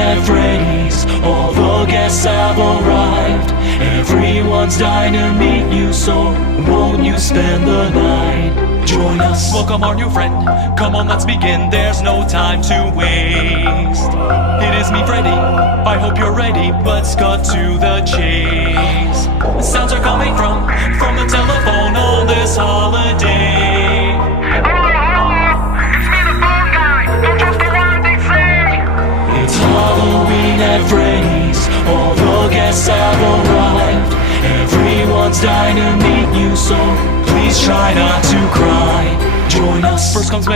at Freddy's. All the guests have arrived. Everyone's dying to meet you, so won't you spend the night? Join us. Welcome our new friend. Come on, let's begin. There's no time to waste. It is me, Freddy. I hope you're ready. Let's cut to the chase. Sounds are coming from the telephone on this holiday. It's me, the phone guy. Don't trust a word they say. It's Halloween at Freddy's. All the guests have arrived. Everyone's dying to meet you, so please try not to cry. Join us. First comes